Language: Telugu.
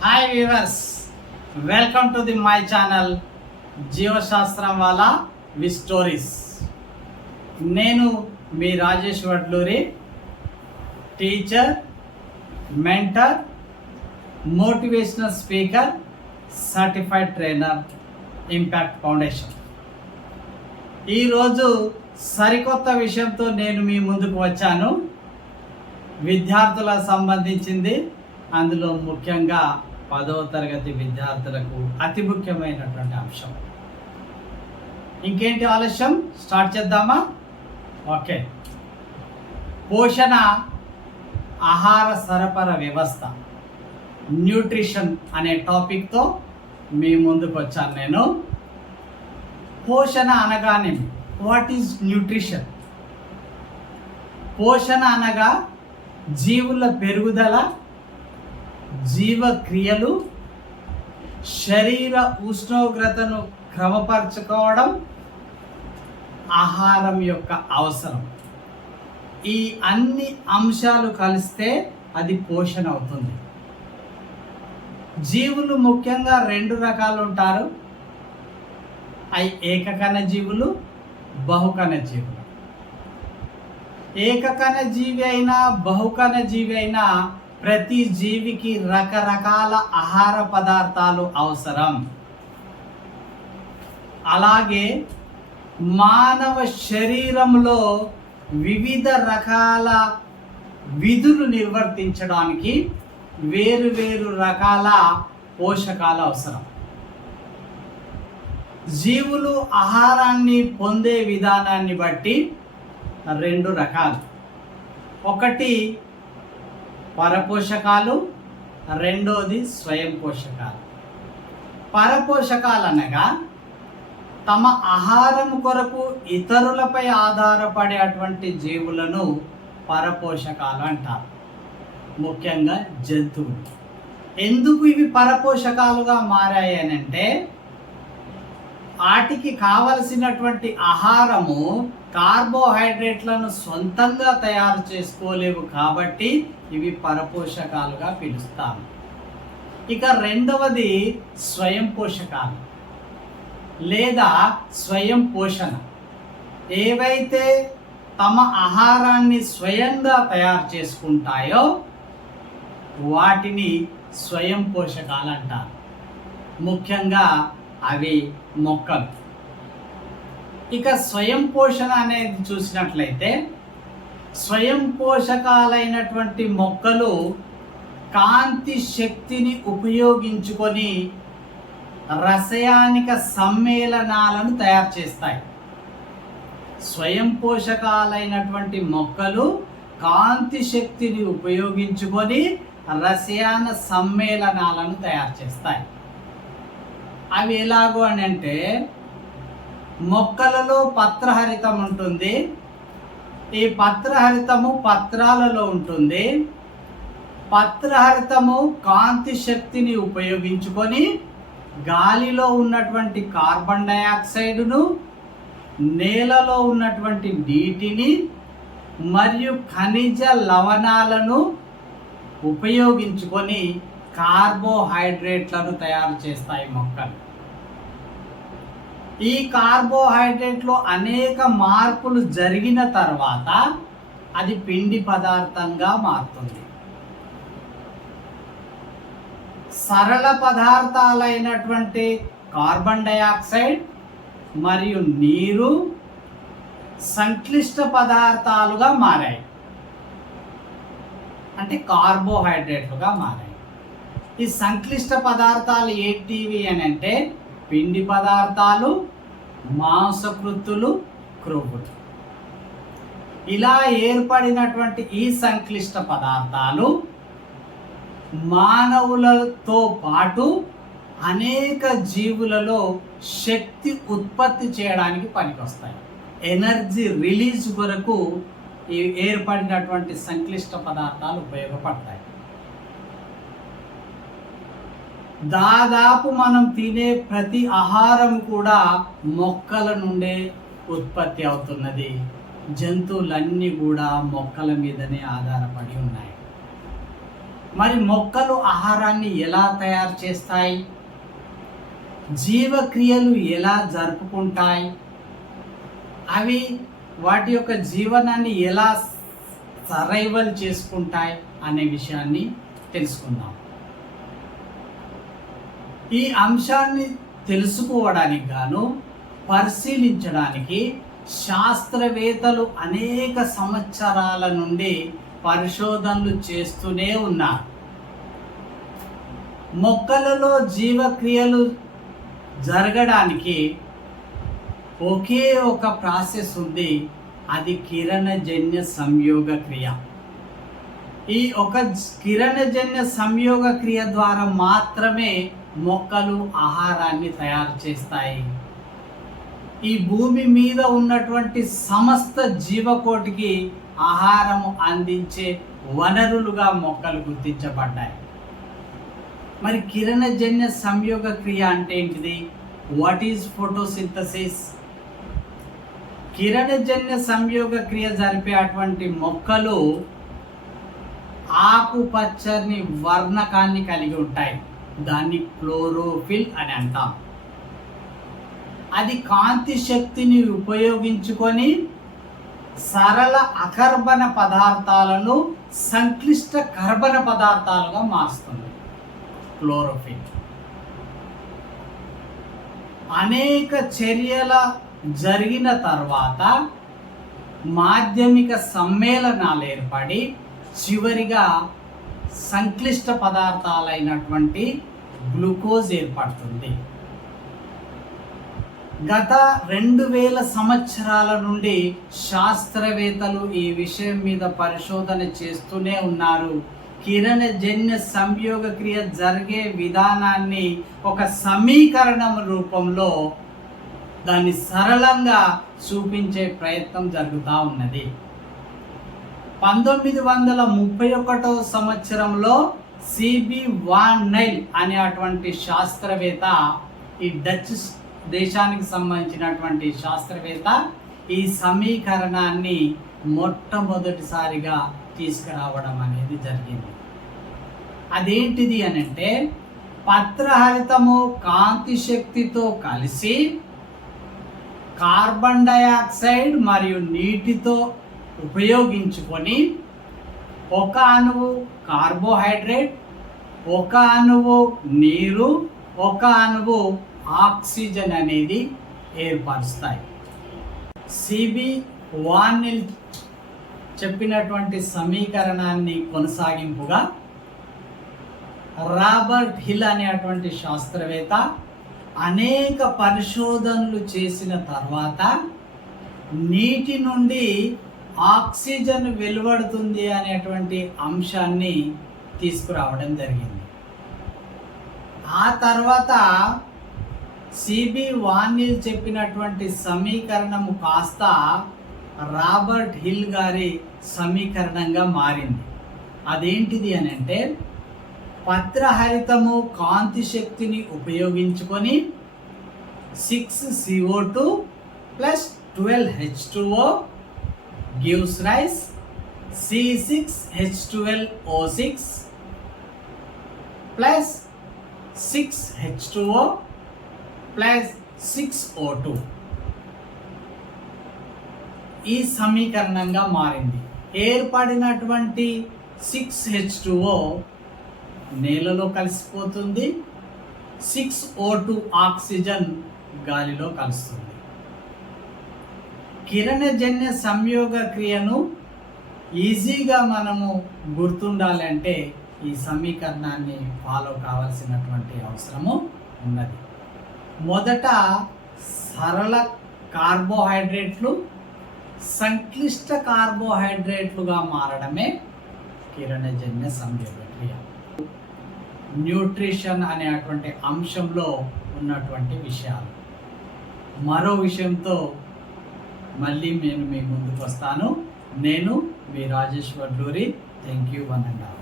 Hi viewers, welcome to my channel జీవశాస్త్రం వాళ్ళ వి స్టోరీస్. నేను మీ Rajesh Vadluri, teacher, mentor, motivational speaker, certified trainer, impact foundation. ఈరోజు సరికొత్త విషయంతో నేను మీ ముందుకు వచ్చాను. విద్యార్థులకు సంబంధించింది, అందులో ముఖ్యంగా 10వ తరగతి విద్యార్థులకు అతి ముఖ్యమైనటువంటి అంశం. ఇంకేంటి ఆలస్యం, స్టార్ట్ చేద్దామా? ఓకే. పోషణ, ఆహార సరఫరా వ్యవస్థ, న్యూట్రిషన్ అనే టాపిక్తో మీ ముందుకు వచ్చాను నేను. పోషణ అనగానే వాట్ ఈజ్ న్యూట్రిషన్? పోషణ అనగా జీవుల పెరుగుదల, జీవక్రియలు, శరీర ఉష్ణోగ్రతను క్రమపరచుకోవడం, ఆహారం యొక్క అవసరం. ఈ అన్ని అంశాలు కలిస్తే అది పోషణ అవుతుంది. జీవులు ముఖ్యంగా 2 రకాలు ఉంటారు. అవి ఏకకణ జీవులు, బహుకణ జీవులు. ఏకకణ జీవి అయినా బహుకణ జీవి అయినా ప్రతి జీవికి రకరకాల ఆహార పదార్థాలు అవసరం. అలాగే మానవ శరీరంలో వివిధ రకాల విధులు నిర్వర్తించడానికి వేరు రకాల పోషకాలు అవసరం. జీవులు ఆహారాన్ని పొందే విధానాన్ని బట్టి 2 రకాలు. ఒకటి పరపోషకాలు, రెండోది స్వయం పోషకాలు. పరపోషకాలు అనగా తమ ఆహారం కొరకు ఇతరులపై ఆధారపడేటువంటి జీవులను పరపోషకాలు అంటారు, ముఖ్యంగా జంతువులు. ఎందుకు ఇవి పరపోషకాలుగా మారాయి అని అంటే, వాటికి కావలసినటువంటి ఆహారము కార్బోహైడ్రేట్లను సొంతంగా తయారు చేసుకోలేవు కాబట్టి ఇవి పరపోషకాలుగా పిలుస్తాము. ఇక రెండవది స్వయం పోషకాలు లేదా స్వయం పోషణ. ఏవైతే తమ ఆహారాన్ని స్వయంగా తయారు చేసుకుంటాయో వాటిని స్వయం పోషకాలు అంటారు. ముఖ్యంగా అవి మొక్కలు. ఇక స్వయం పోషణ అనేది చూసినట్లయితే, స్వయం పోషకాలైనటువంటి మొక్కలు కాంతి శక్తిని ఉపయోగించుకొని రసాయనిక సమ్మేళనాలను తయారు చేస్తాయి. స్వయం పోషకాలైనటువంటి మొక్కలు కాంతి శక్తిని ఉపయోగించుకొని రసాయన సమ్మేళనాలను తయారు చేస్తాయి. అవి ఎలాగో అని అంటే, మొక్కలలో పత్రహరితం ఉంటుంది. ఈ పత్రహరితము పత్రాలలో ఉంటుంది. పత్రహరితము కాంతి శక్తిని ఉపయోగించుకొని గాలిలో ఉన్నటువంటి కార్బన్ డయాక్సైడ్ను, నేలలో ఉన్నటువంటి నీటిని మరియు ఖనిజ లవణాలను ఉపయోగించుకొని కార్బోహైడ్రేట్లను తయారు చేస్తాయి మొక్కలు. ఈ కార్బోహైడ్రేట్లో అనేక మార్పులు జరిగిన తర్వాత అది పిండి పదార్థంగా మారుతుంది. సరళ పదార్థాలైనటువంటి కార్బన్ డయాక్సైడ్ మరియు నీరు సంక్లిష్ట పదార్థాలుగా మారాయి, అంటే కార్బోహైడ్రేట్లుగా మారాయి. ఈ సంక్లిష్ట పదార్థాలు ఏంటివి అని అంటే, పిండి పదార్థాలు, మాంసకృత్తులు, క్రొవ్వులు. ఇలా ఏర్పడినటువంటి ఈ సంక్లిష్ట పదార్థాలు మానవులతో పాటు అనేక జీవులలో శక్తి ఉత్పత్తి చేయడానికి పనికొస్తాయి. ఎనర్జీ రిలీజ్ కొరకు ఏర్పడినటువంటి సంక్లిష్ట పదార్థాలు ఉపయోగపడతాయి. దాదాపు మనం తినే ప్రతి ఆహారం కూడా మొక్కల నుండే ఉత్పత్తి అవుతున్నది. జంతువులన్నీ కూడా మొక్కల మీదనే ఆధారపడి ఉన్నాయి. మరి మొక్కలు ఆహారాన్ని ఎలా తయారు చేస్తాయి? జీవక్రియలు ఎలా జరుపుకుంటాయి? అవి వాటి యొక్క జీవనాన్ని ఎలా సర్వైవల్ చేసుకుంటాయి అనే విషయాన్ని తెలుసుకుందాం. ఈ అంశాన్ని తెలుసుకోవడానికి గాను పరిశీలించడానికి శాస్త్రవేత్తలు అనేక సంవత్సరాల నుండి పరిశోధనలు చేస్తూనే ఉన్నారు. మొక్కలలో జీవక్రియలు జరగడానికి ఒకే ఒక ప్రాసెస్ ఉంది, అది కిరణజన్య సంయోగ క్రియ. ఈ ఒక కిరణజన్య సంయోగ క్రియ ద్వారా మాత్రమే మొక్కలు ఆహారాన్ని తయారు చేస్తాయి. ఈ భూమి మీద ఉన్నటువంటి సమస్త జీవకోటికి ఆహారము అందించే వనరులుగా మొక్కలు గుర్తించబడ్డాయి. మరి కిరణజన్య సంయోగ క్రియ అంటే ఏంటిది? What is photosynthesis? కిరణజన్య సంయోగ క్రియ జరిపే అటువంటి మొక్కలు ఆకుపచ్చని వర్ణకాన్ని కలిగి ఉంటాయి. దాన్ని క్లోరోఫిల్ అని అంటాం. అది కాంతి శక్తిని ఉపయోగించుకొని సరళ అకర్బన పదార్థాలను సంక్లిష్ట కర్బన పదార్థాలుగా మారుస్తుంది క్లోరోఫిల్. అనేక చర్యల జరిగిన తర్వాత మాధ్యమిక సమ్మేళనాలు ఏర్పడి చివరిగా సంక్లిష్ట పదార్థాలైనటువంటి గ్లూకోజ్ ఏర్పడుతుంది. గత 2000 సంవత్సరాల నుండి శాస్త్రవేత్తలు ఈ విషయం మీద పరిశోధన చేస్తూనే ఉన్నారు. కిరణజన్య సంయోగ క్రియ జరిగే విధానాన్ని ఒక సమీకరణం రూపంలో దాన్ని సరళంగా చూపించే ప్రయత్నం జరుగుతూ ఉన్నది. 1931 సంవత్సరంలో సిబి వాన్ నైల్ అనే అటువంటి శాస్త్రవేత్త, ఈ డచ్ దేశానికి సంబంధించినటువంటి శాస్త్రవేత్త, ఈ సమీకరణాన్ని మొట్టమొదటిసారిగా తీసుకురావడం అనేది జరిగింది. అదేంటిది అని అంటే, పత్రహరితము కాంతి శక్తితో కలిసి కార్బన్ డయాక్సైడ్ మరియు నీటితో ఉపయోగించుకొని ఒక అణువు కార్బోహైడ్రేట్, ఒక అణువు నీరు, ఒక అణువు ఆక్సిజన్ అనేది ఏర్పరుస్తాయి. సిబి వాన్ నిల్ చెప్పినటువంటి సమీకరణాన్ని కొనసాగింపుగా రాబర్ట్ హిల్ అనేటువంటి శాస్త్రవేత్త అనేక పరిశోధనలు చేసిన తర్వాత నీటి నుండి ఆక్సిజన్ వెలువడుతుంది అనేటువంటి అంశాన్ని తీసుకురావడం జరిగింది. ఆ తర్వాత సిబి వాన్ నిల్ చెప్పినటువంటి సమీకరణము కాస్త రాబర్ట్ హిల్ గారి సమీకరణంగా మారింది. అదేంటిది అని అంటే, పత్రహరితము కాంతి శక్తిని ఉపయోగించుకొని 6CO2 plus 12H2O gives rise C6H12O6 plus 6H2O plus 6O2 ఈ సమీకరణంగా మారింది. ఏర్పడినటువంటి 6H2O నేలలో కలిసిపోతుంది, 6O2 ఆక్సిజన్ గాలిలో కలుస్తుంది. కిరణజన్య సంయోగ క్రియను ఈజీగా మనము గుర్తుండాలంటే ఈ సమీకరణాన్ని ఫాలో కావాల్సినటువంటి అవసరము ఉన్నది. మొదట సరళ కార్బోహైడ్రేట్లు సంక్లిష్ట కార్బోహైడ్రేట్లుగా మారడమే కిరణజన్య సంయోగ క్రియ. న్యూట్రిషన్ అనేటువంటి అంశంలో ఉన్నటువంటి విషయాలు. మరో విషయంతో మళ్ళీ నేను మీ ముందుకు వస్తాను. నేను మీ Rajeshwar Luri. Thank you, 1 and all.